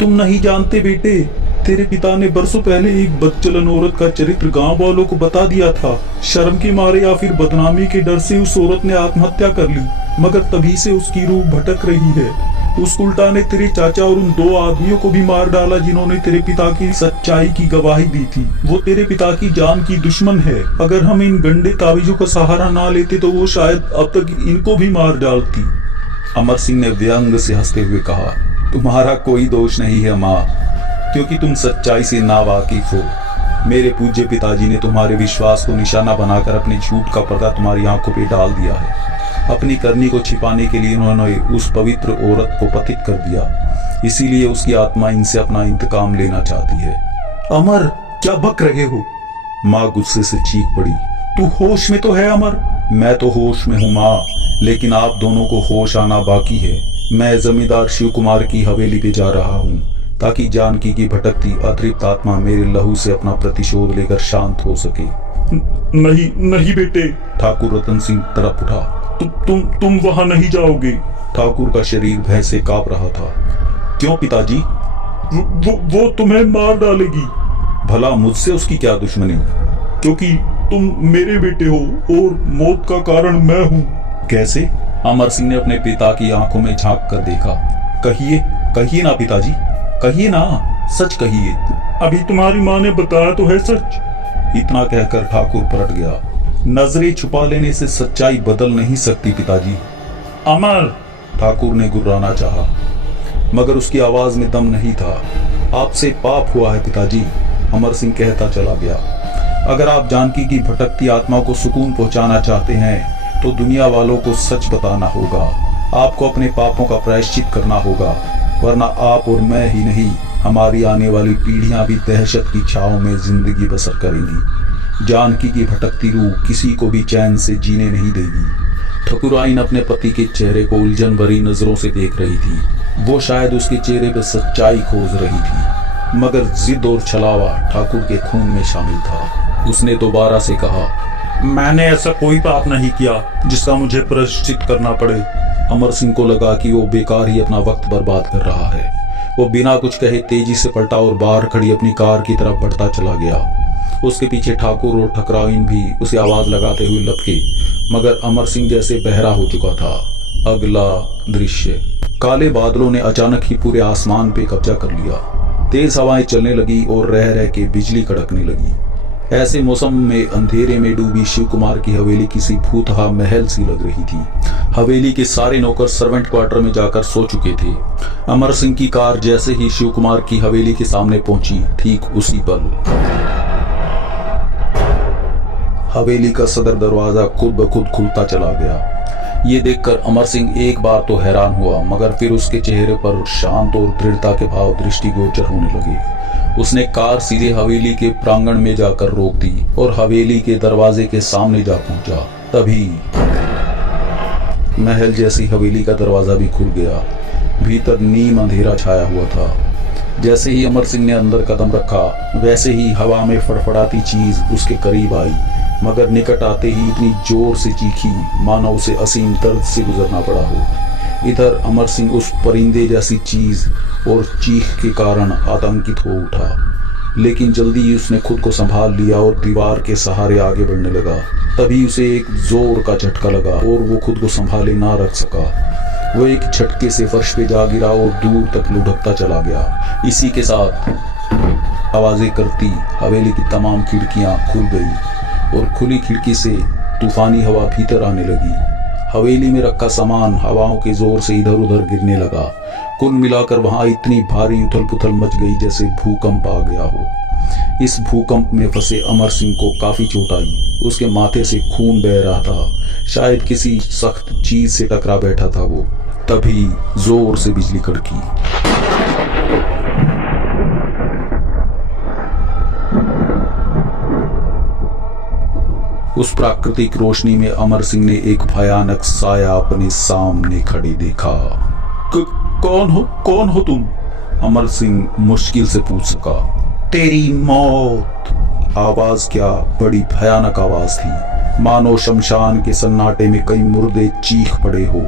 तुम नहीं जानते बेटे, तेरे पिता ने बरसों पहले एक बदचलन औरत का चरित्र गांव वालों को बता दिया था। शर्म के मारे या फिर बदनामी के डर से उस औरत ने आत्महत्या कर ली, मगर तभी से उसकी रूह भटक रही है। उस उल्टा ने तेरे चाचा और उन 2 आदमियों को भी मार डाला जिन्होंने तेरे पिता की सच्चाई की गवाही दी थी। वो तेरे पिता की जान की दुश्मन है। अगर हम इन गंडे तावीजों का सहारा ना लेते तो वो शायद अब तक इनको भी मार डालती। अमर सिंह ने व्यंग से हंसते हुए कहा, तुम्हारा कोई दोष नहीं है माँ, क्योंकि तुम सच्चाई से नावाकिफ हो। मेरे पूज्य पिताजी ने तुम्हारे विश्वास को निशाना बनाकर अपने झूठ का पर्दा तुम्हारी आंखों पे डाल दिया है। अपनी करनी को छिपाने के लिए उन्होंने उस पवित्र औरत को पतित कर दिया, इसीलिए उसकी आत्मा इनसे अपना इंतकाम लेना चाहती है। अमर, क्या बक रहे हो? माँ गुस्से से चीख पड़ी। तू होश में तो है अमर? मैं तो होश में हूँ माँ, लेकिन आप दोनों को होश आना बाकी है। मैं जमींदार शिव कुमार की हवेली पे जा रहा हूँ ताकि जानकी की भटकती अतृप्त आत्मा मेरे लहू से अपना प्रतिशोध लेकर शांत हो सके। नहीं नहीं बेटे। ठाकुर रतन सिंह तड़प उठा। तुम वहां नहीं जाओगे। ठाकुर का शरीर भय से कांप रहा था। क्यों पिताजी? वो तुम्हें मार डालेगी। भला मुझसे उसकी क्या दुश्मनी? क्योंकि तुम मेरे बेटे हो और मौत का कारण मैं हूँ। कैसे? अमर सिंह ने अपने पिता की आंखों में झांक कर देखा। कहिए ना पिताजी, कहिए ना, सच कहिए। अभी तुम्हारी माँ ने बताया तो है सच। इतना कहकर ठाकुर पलट गया। नजरें छुपा लेने से सच्चाई बदल नहीं सकती पिताजी। अमर, ठाकुर ने गुर्राना चाहा, मगर उसकी आवाज में दम नहीं था। आपसे पाप हुआ है पिताजी, अमर सिंह कहता चला गया। अगर आप जानकी की भटकती आत्मा को सुकून पहुंचाना चाहते हैं तो दुनिया वालों को सच बताना होगा। आपको अपने पापों का प्रायश्चित करना होगा, वरना आप और मैं ही नहीं, हमारी आने वाली पीढ़ियां भी दहशत की छांव में जिंदगी बसर करेंगी। जानकी की भटकती रूह किसी को भी चैन से जीने नहीं देगी। ठकुराइन अपने पति के चेहरे को उलझन भरी नजरों से देख रही थी। वो शायद उसके चेहरे पर सच्चाई खोज रही थी, मगर जिद और छलावा ठाकुर के खून में शामिल था। उसने दोबारा से कहा, मैंने ऐसा कोई पाप नहीं किया जिसका मुझे प्रायश्चित करना पड़े। अमर सिंह को लगा कि वो बेकार ही अपना वक्त बर्बाद कर रहा है। वो बिना कुछ कहे तेजी से पलटा और बाहर खड़ी अपनी कार की तरफ बढ़ता चला गया। उसके पीछे ठाकुर और ठकुराइन भी उसे आवाज लगाते हुए लपके, मगर अमर सिंह जैसे बहरा हो चुका था। अगला दृश्य, काले बादलों ने अचानक ही पूरे आसमान पे कब्जा कर लिया। तेज हवाएं चलने लगी और रह रह के बिजली कड़कने लगी। ऐसे मौसम में अंधेरे में डूबी शिव कुमार की हवेली किसी भूतहा महल सी लग रही थी। हवेली के सारे नौकर सर्वेंट क्वार्टर में जाकर सो चुके थे। अमर सिंह की कार जैसे ही शिव कुमार की हवेली के सामने पहुंची, ठीक उसी पल हवेली का सदर दरवाजा खुद ब खुद खुलता चला गया। ये देखकर अमर सिंह एक बार तो हैरान हुआ, मगर फिर उसके चेहरे पर शांत और दृढ़ता के भाव दृष्टिगोचर होने लगे। उसने कार सीधे हवेली के प्रांगण में जाकर रोक दी और हवेली के दरवाजे के सामने जा पहुंचा। तभी महल जैसी हवेली का दरवाजा भी खुल गया। भीतर नीम अंधेरा छाया हुआ था। जैसे ही अमर सिंह ने अंदर कदम रखा, वैसे ही हवा में फड़फड़ाती चीज उसके करीब आई, मगर निकट आते ही इतनी जोर से चीखी मानो उसे असीम दर्द से गुजरना पड़ा हो। इधर अमर सिंह उस परिंदे जैसी चीज और चीख के कारण आतंकित हो उठा, लेकिन जल्दी ही उसने खुद को संभाल लिया और दीवार के सहारे आगे बढ़ने लगा। तभी उसे एक जोर का झटका लगा और वो खुद को संभाले ना रख सका। वो एक झटके से फर्श पे जा गिरा और दूर तक लुढ़कता चला गया। इसी के साथ आवाजें करती हवेली की तमाम खिड़कियां खुल गई और खुली खिड़की से तूफानी हवा भीतर आने लगी। हवेली में रखा सामान हवाओं के जोर से इधर उधर गिरने लगा। कुल मिलाकर वहां इतनी भारी उथल पुथल मच गई जैसे भूकंप आ गया हो। इस भूकंप में फंसे अमर सिंह को काफी चोट आई। उसके माथे से खून बह रहा था, शायद किसी सख्त चीज से टकरा बैठा था वो। तभी जोर से बिजली कड़की। उस प्राकृतिक रोशनी में अमर सिंह ने एक भयानक साया अपने सामने खड़े देखा। कौन हो तुम? अमर सिंह मुश्किल से पूछ सका। तेरी मौत। आवाज क्या बड़ी भयानक आवाज थी, मानो शमशान के सन्नाटे में कई मुर्दे चीख पड़े हो।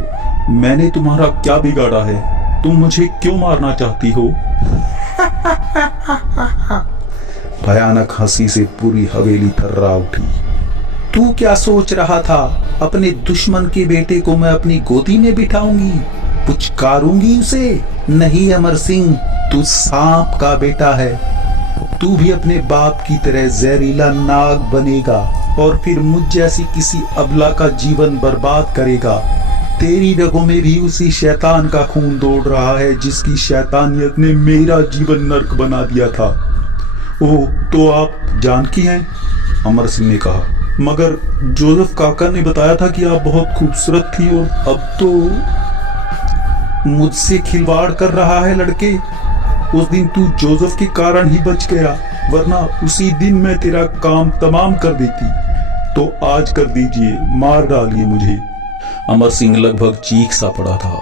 मैंने तुम्हारा क्या बिगाड़ा है? तुम मुझे क्यों मारना चाहती हो? भयानक हंसी से पूरी हवेली थर्रा उठी। तू क्या सोच रहा था? अपने दुश्मन के बेटे को मैं अपनी गोदी में बिठाऊंगी, पुचकारूंगी उसे? नहीं अमर सिंह, तू सांप का बेटा है। तू भी अपने बाप की तरह जहरीला नाग बनेगा और फिर मुझ जैसी किसी अबला का जीवन बर्बाद करेगा। तेरी रगों में भी उसी शैतान का खून दौड़ रहा है जिसकी शैतानियत ने मेरा जीवन नर्क बना दिया था। ओह, तो आप जानकी हैं? अमर सिंह ने कहा। मगर जोसेफ काका ने बताया था कि आप बहुत खूबसूरत थी और अब तो मुझसे खिलवाड़ कर रहा है लड़के। उस दिन तू जोसेफ के कारण ही बच गया, वरना उसी दिन मैं तेरा काम तमाम कर देती। तो आज कर दीजिए, मार डालिए मुझे। अमर सिंह लगभग चीख सा पड़ा था।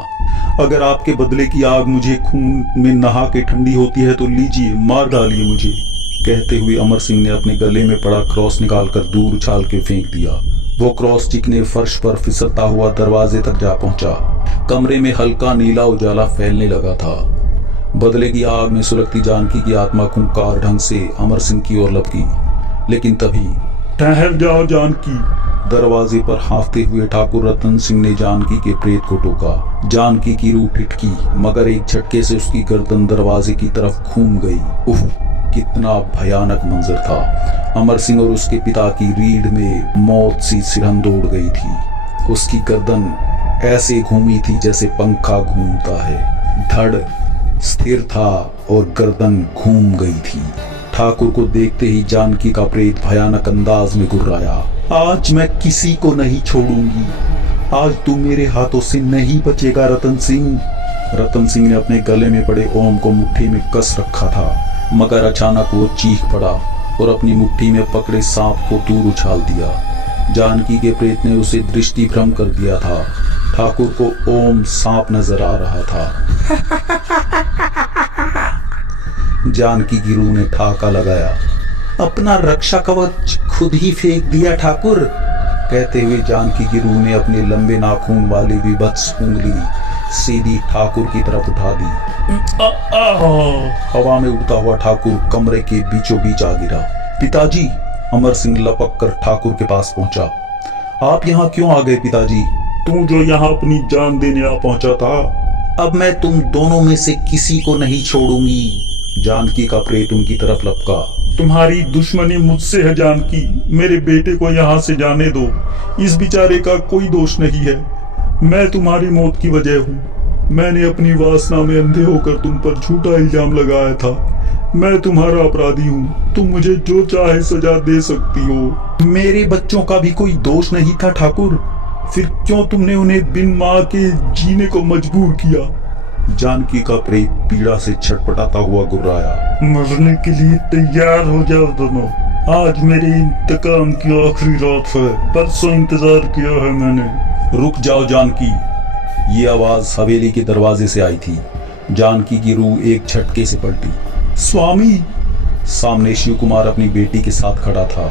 अगर आपके बदले की आग मुझे खून में नहा के ठंडी होती है तो लीजिए, मार डालिए मुझे। कहते हुए अमर सिंह ने अपने गले में पड़ा क्रॉस निकालकर दूर उछाल के फेंक दिया। वो क्रॉस चिकने फर्श पर फिसलता हुआ दरवाजे तक जा पहुंचा। कमरे में हल्का नीला उजाला फैलने लगा था। बदले की आग में सुलगती जानकी की आत्मा खूंखार ढंग से अमर सिंह की ओर लपकी, लेकिन तभी ठहर जाओ जानकी। दरवाजे पर हाफते हुए ठाकुर रतन सिंह ने जानकी के प्रेत को टोका। जानकी की रूह ठिठकी, मगर एक झटके से उसकी गर्दन दरवाजे की तरफ घूम गई। उफ, कितना भयानक मंजर था। अमर सिंह और उसके पिता की रीढ़ में मौत सी सिरहन दौड़ गई थी। उसकी गर्दन ऐसे घूमी थी जैसे पंखा घूमता है। धड़ स्थिर था और गर्दन घूम गई थी। ठाकुर को देखते ही जानकी का प्रेत भयानक अंदाज में गुर्राया। आज मैं किसी को नहीं छोड़ूंगी। आज तू मेरे हाथों से नहीं बचेगा रतन सिंह। रतन सिंह ने अपने गले में पड़े ओम को मुट्ठी में कस रखा था, मगर अचानक वो चीख पड़ा और अपनी मुट्ठी में पकड़े सांप को दूर उछाल दिया। जानकी के प्रेत ने उसे दृष्टि भ्रम कर दिया था। ठाकुर को ओम सांप नजर आ रहा था। जानकी की रूह ने ठाका लगाया। अपना रक्षा कवच खुद ही फेंक दिया ठाकुर, कहते हुए जानकी की रूह ने अपने लंबे नाखून वाली विभत्स उंगली सीधी ठाकुर की तरफ उठा दी। हवा में उड़ता हुआ ठाकुर कमरे के बीचों बीच आ गिरा। पिताजी, अमर सिंह लपक कर ठाकुर के पास पहुंचा। आप यहाँ क्यों आ गए पिताजी? तू जो यहाँ अपनी जान देने आ पहुंचा था। अब मैं तुम दोनों में से किसी को नहीं छोड़ूंगी। जानकी का प्रेत उनकी तरफ लपका। तुम्हारी दुश्मनी मुझसे है जानकी, मेरे बेटे को यहाँ से जाने दो। इस बेचारे का कोई दोष नहीं है। मैं तुम्हारी मौत की वजह हूँ। मैंने अपनी वासना में अंधे होकर तुम पर झूठा इल्जाम लगाया था। मैं तुम्हारा अपराधी हूँ। तुम मुझे जो चाहे सजा दे सकती हो। मेरे बच्चों का भी कोई दोष नहीं था ठाकुर, फिर क्यों तुमने उन्हें बिन माँ के जीने को मजबूर किया? जानकी का प्रेत पीड़ा से छटपटाता हुआ गुर्राया। मरने के लिए तैयार हो जाओ दोनों। आज मेरे इंतकाम की आखिरी रात है। परसों इंतजार किया है मैंने। रुक जाओ जानकी। ये आवाज हवेली के दरवाजे से आई थी। जानकी की रूह एक झटके से पलटी। स्वामी! सामने शिव कुमार अपनी बेटी के साथ खड़ा था।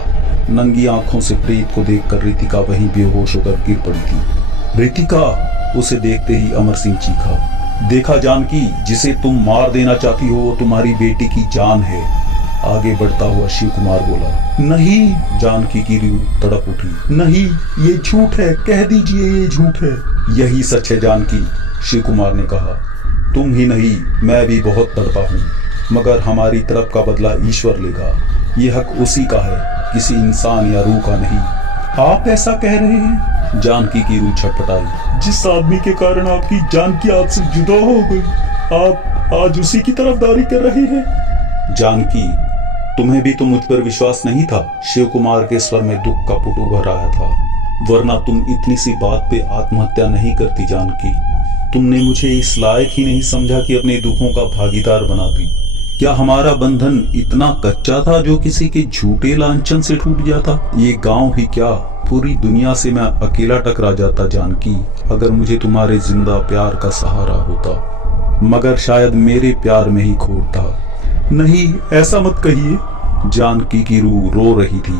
नंगी आंखों से प्रेत को देखकर रितिका वहीं बेहोश होकर गिर पड़ी थी। रितिका! उसे देखते ही अमर सिंह चीखा। देखा जानकी, जिसे तुम मार देना चाहती हो वो तुम्हारी बेटी की जान है। आगे बढ़ता हुआ शिव कुमार बोला। नहीं! जानकी की रूह तड़प उठी। नहीं, ये झूठ है। कह दीजिए ये झूठ है। यही सच है जानकी, शिव कुमार ने कहा। तुम ही नहीं, मैं भी बहुत तड़पा हूँ, मगर हमारी तरफ का बदला ईश्वर लेगा। ये हक उसी का है, किसी इंसान या रूह का नहीं। आप ऐसा कह रहे हैं? जानकी की रूह छटपटाई। जिस आदमी के कारण आपकी जानकी आपसे जुदा हो गई, आप आज उसी की तरफदारी कर रहे हैं। जानकी, तुम्हें भी तो मुझ पर विश्वास नहीं था। शिव कुमार के स्वर में दुख का पुट उभर आया था। वरना तुम इतनी सी बात पे आत्महत्या नहीं करती जानकी। तुमने मुझे इस लायक ही नहीं समझा कि अपने दुखों का भागीदार बनाती। क्या हमारा बंधन इतना कच्चा था जो किसी के झूठे लांछन से टूट जाता? ये गांव ही क्या, पूरी दुनिया से मैं अकेला टकरा जाता जानकी, अगर मुझे तुम्हारे जिंदा प्यार का सहारा होता। मगर शायद मेरे प्यार में ही खोट था। नहीं, ऐसा मत कहिए। जानकी की रूह रो रही थी।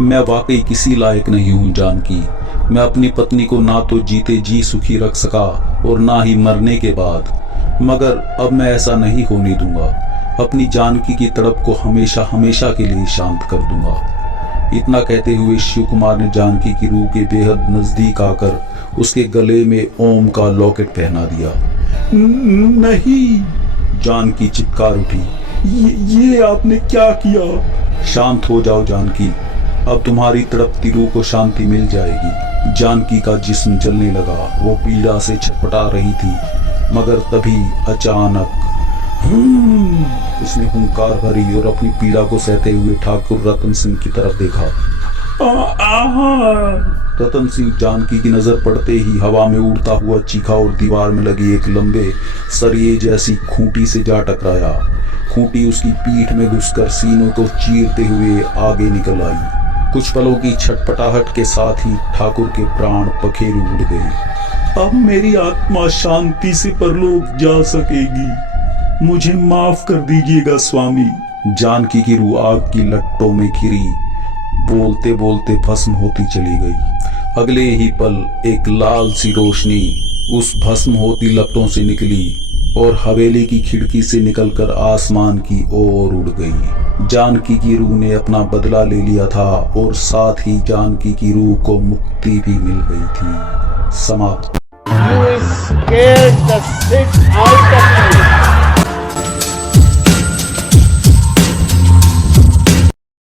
मैं वाकई किसी लायक नहीं हूँ जानकी। मैं अपनी पत्नी को ना तो जीते जी सुखी रख सका और ना ही मरने के बाद, मगर अब मैं ऐसा नहीं होने दूंगा। अपनी जानकी की तड़प को हमेशा हमेशा के लिए शांत कर दूंगा। इतना कहते हुए शिव कुमार ने जानकी की रूह के बेहद नजदीक आकर उसके गले में ओम का लॉकेट पहना दिया। नहीं! जानकी चित्कार उठी। ये आपने क्या किया? शांत हो जाओ जानकी, अब तुम्हारी तड़पती रूह को शांति मिल जाएगी। जानकी का जिस्म जलने लगा। वो पीड़ा से छटपटा रही थी, मगर तभी अचानक उसने हुंकार भरी और अपनी पीड़ा को सहते हुए ठाकुर रतन सिंह की तरफ देखा। रतन सिंह जानकी की नजर पड़ते ही हवा में उड़ता हुआ चीखा और दीवार में लगी एक लंबे सरिये जैसी खूंटी से जा टकराया। खूंटी उसकी पीठ में घुसकर सीनों को चीरते हुए आगे निकल आई। कुछ पलों की छटपटाहट के साथ ही ठाकुर के प्राण पखेरु उड़ गए। अब मेरी आत्मा शांति से परलोक जा सकेगी। मुझे माफ कर दीजिएगा स्वामी। जानकी की रूह आग की लट्टों में घिरी, बोलते बोलते भस्म होती चली गई। अगले ही पल एक लाल सी रोशनी उस भस्म होती लपटों से निकली और हवेली की खिड़की से निकलकर आसमान की ओर उड़ गई। जानकी की रूह ने अपना बदला ले लिया था और साथ ही जानकी की रूह को मुक्ति भी मिल गई थी। समाप्त। You scared the shit out of me.